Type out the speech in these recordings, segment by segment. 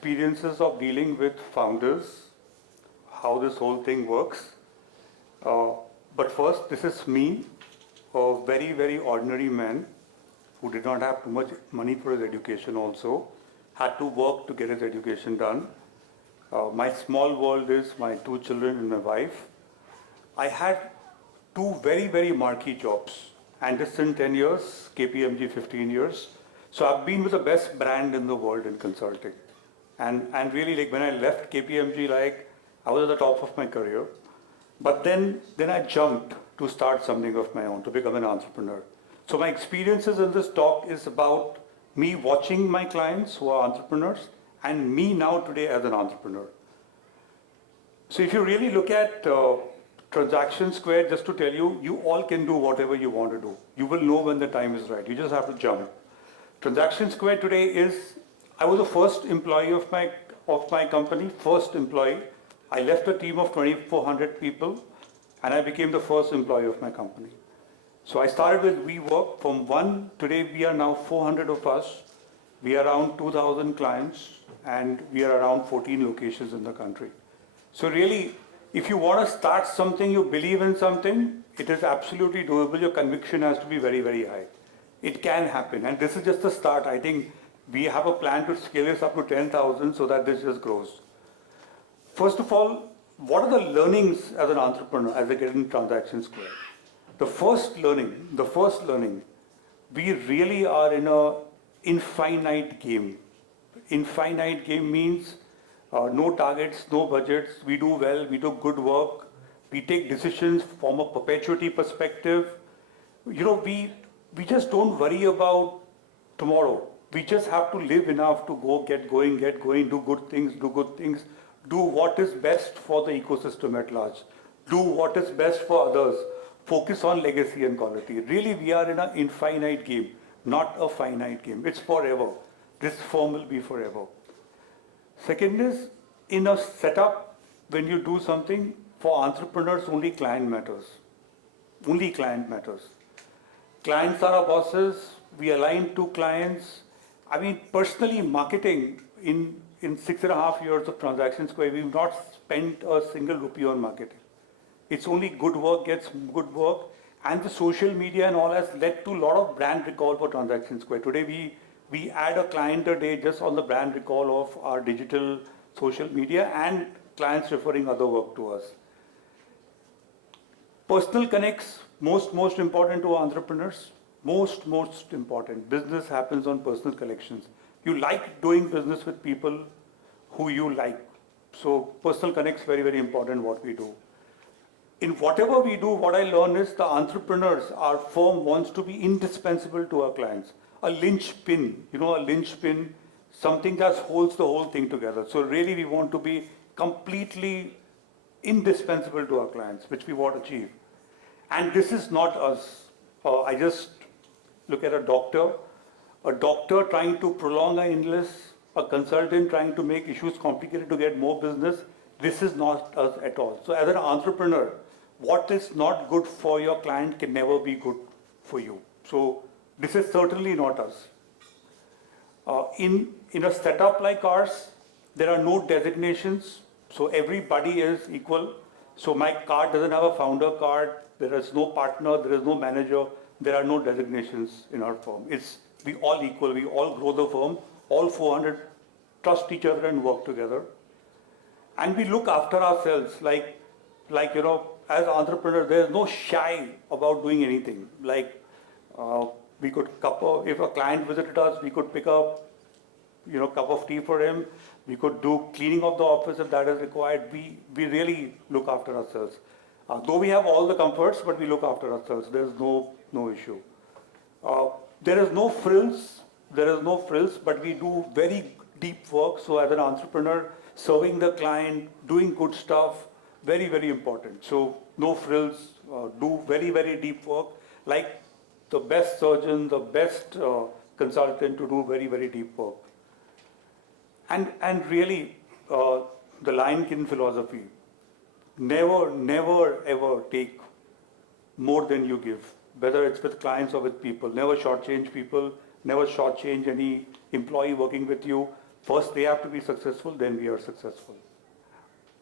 experiences of dealing with founders, how this whole thing works. But first, this is me, a very, very ordinary man who did not have too much money for his education also, had to work to get his education done. My small world is my 2 children and my wife. I had 2 very, very marquee jobs. Anderson 10 years, KPMG 15 years. So I've been with the best brand in the world in consulting. And really, like when I left KPMG, like I was at the top of my career. But then I jumped to start something of my own, to become an entrepreneur. So my experiences in this talk is about me watching my clients who are entrepreneurs and me now today as an entrepreneur. So if you really look at TEDxCS, just to tell you, you all can do whatever you want to do. You will know when the time is right. You just have to jump. TEDxCS today is, I was the first employee of my company, first employee. I left a team of 2,400 people and I became the first employee of my company. So I started with WeWork from 1, today we are now 400 of us. We are around 2,000 clients and we are around 14 locations in the country. So really, if you want to start something, you believe in something, it is absolutely doable. Your conviction has to be very, very high. It can happen. And this is just the start. I think we have a plan to scale this up to 10,000 so that this just grows. First of all, what are the learnings as an entrepreneur as I get into TEDxCS? The first learning, we really are in an infinite game. Infinite game means no targets, no budgets, we do well, we do good work, we take decisions from a perpetuity perspective. You know, we just don't worry about tomorrow. We just have to live enough to go, get going, do good things, do what is best for the ecosystem at large, do what is best for others, focus on legacy and quality. Really, we are in an infinite game, not a finite game. It's forever. This firm will be forever. Second is, in a setup, when you do something, for entrepreneurs, only client matters. Only client matters. Clients are our bosses. We align to clients. I mean, personally, marketing in 6.5 years of TEDxCS, we've not spent a single rupee on marketing. It's only good work gets good work, and the social media and all has led to a lot of brand recall for TEDxCS. Today, we add a client a day just on the brand recall of our digital social media and clients referring other work to us. Personal connects, most important to entrepreneurs. Most important. Business happens on personal connections. You like doing business with people who you like. So personal connects, very, very important what we do. In whatever we do, what I learn is the entrepreneurs, our firm wants to be indispensable to our clients. A linchpin, a linchpin, something that holds the whole thing together. So really we want to be completely indispensable to our clients, which we want to achieve. And this is not us. I just look at a doctor trying to prolong an illness, a consultant trying to make issues complicated to get more business. This is not us at all. So as an entrepreneur, what is not good for your client can never be good for you. So this is certainly not us. In a setup like ours, there are no designations, so everybody is equal. So my card doesn't have a founder card, there is no partner, there is no manager, there are no designations in our firm. We all equal, we all grow the firm, all 400 trust each other and work together. And we look after ourselves, like as entrepreneurs, there is no shy about doing anything. Like we could if a client visited us, we could pick up, cup of tea for him. We could do cleaning of the office if that is required. We really look after ourselves. Though we have all the comforts, but we look after ourselves. There is no issue. There is no frills. But we do very deep work. So as an entrepreneur, serving the client, doing good stuff, very, very important. So no frills, do very, very deep work, like the best surgeon, the best consultant to do very, very deep work. And really, the Lion King philosophy, never ever take more than you give, whether it's with clients or with people. Never shortchange people, never shortchange any employee working with you. First they have to be successful, then we are successful.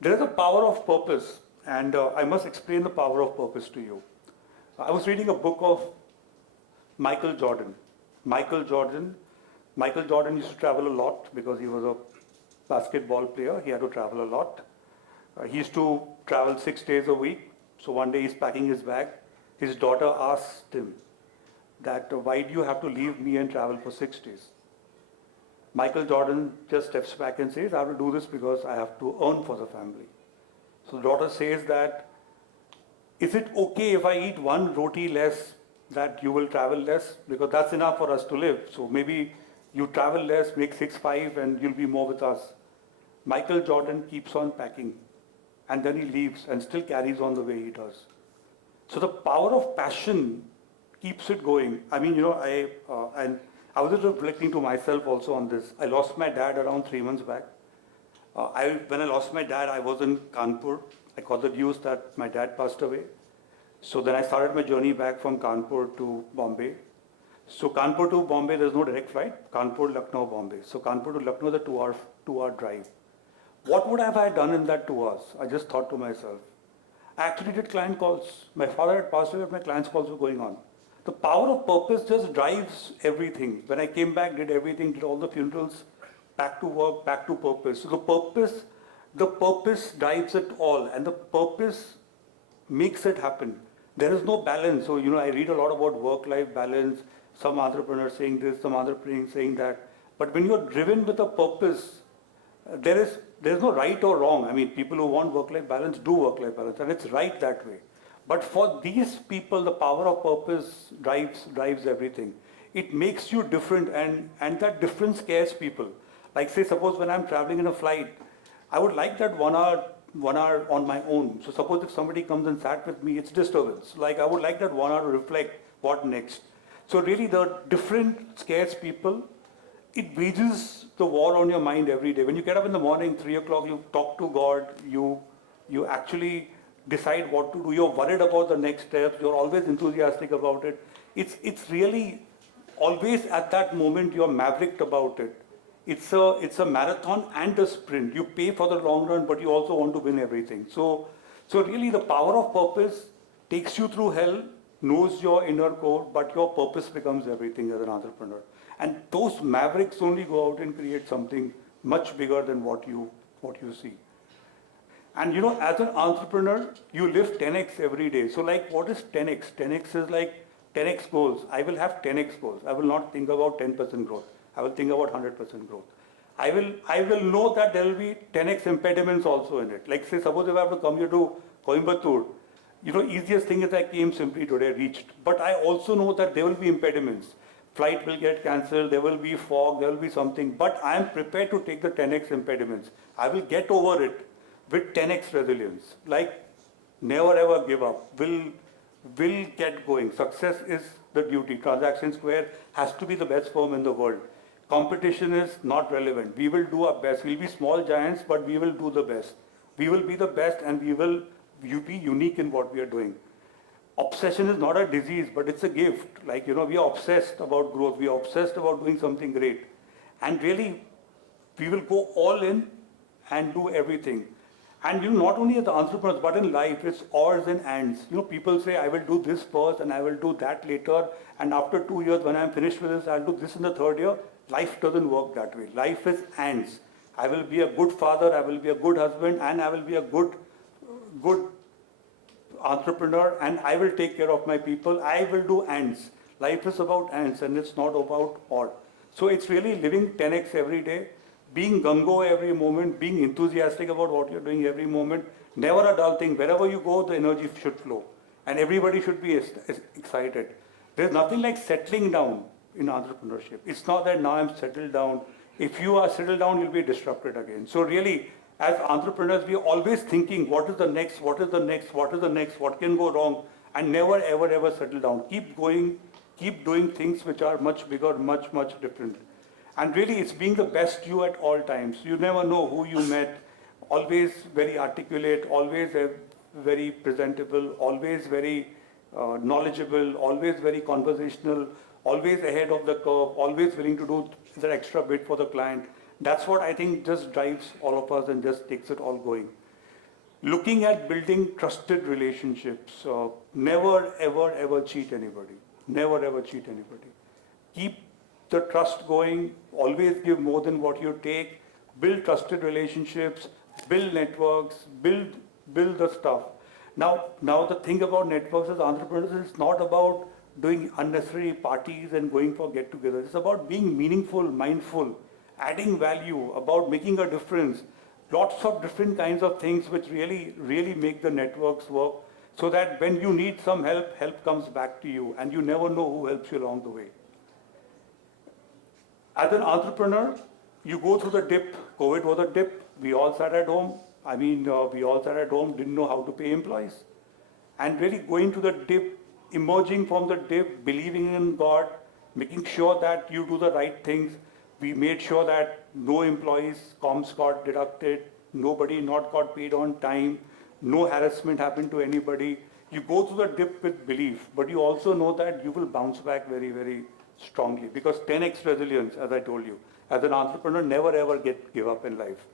There is a power of purpose, and I must explain the power of purpose to you. I was reading a book of Michael Jordan. Michael Jordan used to travel a lot because he was a basketball player. He had to travel a lot. He used to travel 6 days a week. So one day he's packing his bag. His daughter asked him that, why do you have to leave me and travel for 6 days? Michael Jordan just steps back and says, I have to do this because I have to earn for the family. So the daughter says that, is it okay if I eat one roti less that you will travel less? Because that's enough for us to live. So maybe you travel less, make 6-5 and you'll be more with us. Michael Jordan keeps on packing and then he leaves and still carries on the way he does. So the power of passion keeps it going. I mean, I was just reflecting to myself also on this. I lost my dad around 3 months back. When I lost my dad, I was in Kanpur. I got the news that my dad passed away. So then I started my journey back from Kanpur to Bombay. So Kanpur to Bombay, there's no direct flight. Kanpur, Lucknow, Bombay. So Kanpur to Lucknow is a 2-hour drive. What would have I done in that 2 hours? I just thought to myself. I actually did client calls. My father had passed away, but my clients' calls were going on. The power of purpose just drives everything. When I came back, did everything, did all the funerals, back to work, back to purpose. So the purpose drives it all, and the purpose makes it happen. There is no balance. So, I read a lot about work-life balance, some entrepreneurs saying this, some entrepreneurs saying that. But when you're driven with a purpose, there's no right or wrong. I mean, people who want work-life balance do work-life balance, and it's right that way. But for these people, the power of purpose drives everything. It makes you different, and that difference scares people. Like say, suppose when I'm traveling in a flight, I would like that 1 hour on my own. So suppose if somebody comes and sat with me, it's disturbance. Like I would like that 1 hour to reflect what next. So really the different scares people. It wages the war on your mind every day. When you get up in the morning, 3 o'clock, you talk to God, you actually decide what to do. You're worried about the next steps. You're always enthusiastic about it. It's really always at that moment you're mavericked about it. It's a marathon and a sprint. You pay for the long run, but you also want to win everything. So really the power of purpose takes you through hell, knows your inner core, but your purpose becomes everything as an entrepreneur. And those mavericks only go out and create something much bigger than what you see. And as an entrepreneur, you live 10x every day. So like, what is 10x? 10x is like 10x goals. I will have 10x goals. I will not think about 10% growth. I will think about 100% growth. I will know that there will be 10x impediments also in it. Like say, suppose if I have to come here to Coimbatore, easiest thing is I came simply today, reached. But I also know that there will be impediments. Flight will get cancelled, there will be fog, there will be something. But I am prepared to take the 10x impediments. I will get over it with 10x resilience. Like, never ever give up. Will get going. Success is the duty. Transaction Square has to be the best firm in the world. Competition is not relevant. We will do our best. We'll be small giants, but we will do the best. We will be the best, and we will be unique in what we are doing. Obsession is not a disease, but it's a gift. Like, we are obsessed about growth. We are obsessed about doing something great. And really, we will go all in and do everything. And not only as the entrepreneurs, but in life, it's ors and ands. People say, I will do this first and I will do that later. And after 2 years, when I'm finished with this, I'll do this in the third year. Life doesn't work that way. Life is ands. I will be a good father, I will be a good husband, and I will be a good entrepreneur, and I will take care of my people. I will do ands. Life is about ands, and it's not about or. So it's really living 10x every day, being gung-ho every moment, being enthusiastic about what you're doing every moment. Never a dull thing. Wherever you go, the energy should flow, and everybody should be excited. There's nothing like settling down in entrepreneurship. It's not that now I'm settled down. If you are settled down, you'll be disrupted again. So really, as entrepreneurs, we are always thinking, what is the next, what is the next, what is the next, what can go wrong, and never, ever, ever settle down. Keep going, keep doing things which are much bigger, much, much different. And really, it's being the best you at all times. You never know who you met. Always very articulate, always very presentable, always very knowledgeable, always very conversational, always ahead of the curve, always willing to do that extra bit for the client. That's what I think just drives all of us and just takes it all going. Looking at building trusted relationships, never, ever, ever cheat anybody. Never, ever cheat anybody. Keep the trust going, always give more than what you take, build trusted relationships, build networks, build the stuff. Now the thing about networks as entrepreneurs is not about doing unnecessary parties and going for get-togethers. It's about being meaningful, mindful, adding value, about making a difference. Lots of different kinds of things which really, really make the networks work so that when you need some help, help comes back to you and you never know who helps you along the way. As an entrepreneur, you go through the dip. COVID was a dip. We all sat at home. We all sat at home, didn't know how to pay employees. And really going to the dip, emerging from the dip, believing in God, making sure that you do the right things. We made sure that no employees' comms got deducted, nobody not got paid on time, no harassment happened to anybody. You go through the dip with belief, but you also know that you will bounce back very, very strongly because 10x resilience, as I told you. As an entrepreneur, never ever give up in life.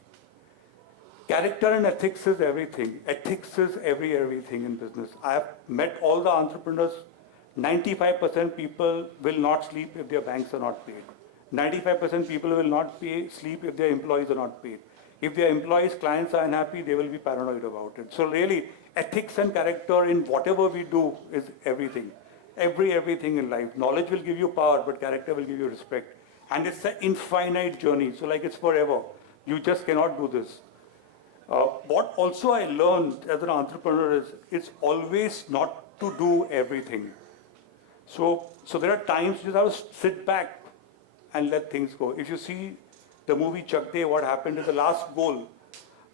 Character and ethics is everything. Ethics is everything in business. I have met all the entrepreneurs. 95% people will not sleep if their banks are not paid. 95% people will not sleep if their employees are not paid. If their employees, clients are unhappy, they will be paranoid about it. So really, ethics and character in whatever we do is everything. Everything in life. Knowledge will give you power, but character will give you respect. And it's an infinite journey. So like it's forever. You just cannot do this. What also I learned as an entrepreneur is it's always not to do everything. So there are times you have to sit back and let things go. If you see the movie Chak De, what happened is the last goal,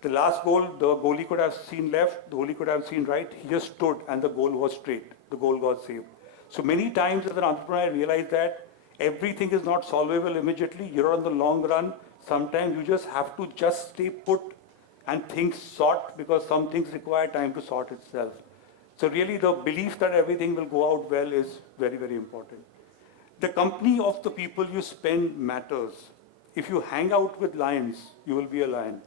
the goalie could have seen left, the goalie could have seen right. He just stood and the goal was straight. The goal got saved. So many times as an entrepreneur, I realized that everything is not solvable immediately. You're on the long run. Sometimes you just have to just stay put and things sort because some things require time to sort itself. So really the belief that everything will go out well is very, very important. The company of the people you spend matters. If you hang out with lions, you will be a lion.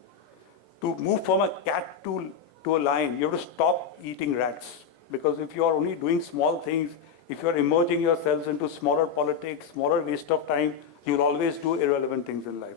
To move from a cat to a lion, you have to stop eating rats. Because if you are only doing small things, if you are immersing yourselves into smaller politics, smaller waste of time, you will always do irrelevant things in life.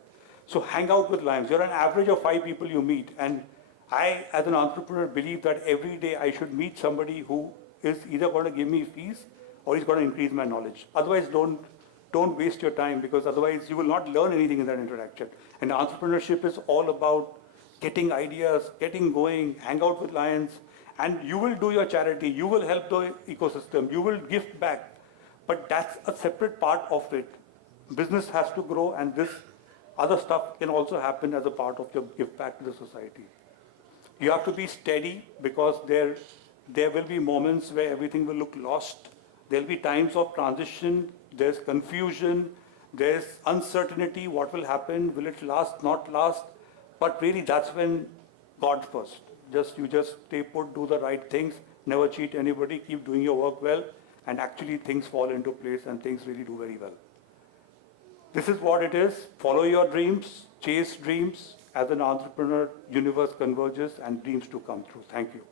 So hang out with lions. You're an average of 5 people you meet. And I, as an entrepreneur, believe that every day I should meet somebody who is either going to give me fees or he's going to increase my knowledge. Otherwise, don't waste your time because otherwise you will not learn anything in that interaction. And entrepreneurship is all about getting ideas, getting going, hang out with lions, and you will do your charity, you will help the ecosystem, you will give back. But that's a separate part of it. Business has to grow and this other stuff can also happen as a part of your give back to the society. You have to be steady because there will be moments where everything will look lost. There will be times of transition, there's confusion, there's uncertainty, what will happen, will it last, not last? But really that's when God first. You just stay put, do the right things, never cheat anybody, keep doing your work well, and actually things fall into place and things really do very well. This is what it is. Follow your dreams, chase dreams. As an entrepreneur, universe converges and dreams to come true. Thank you.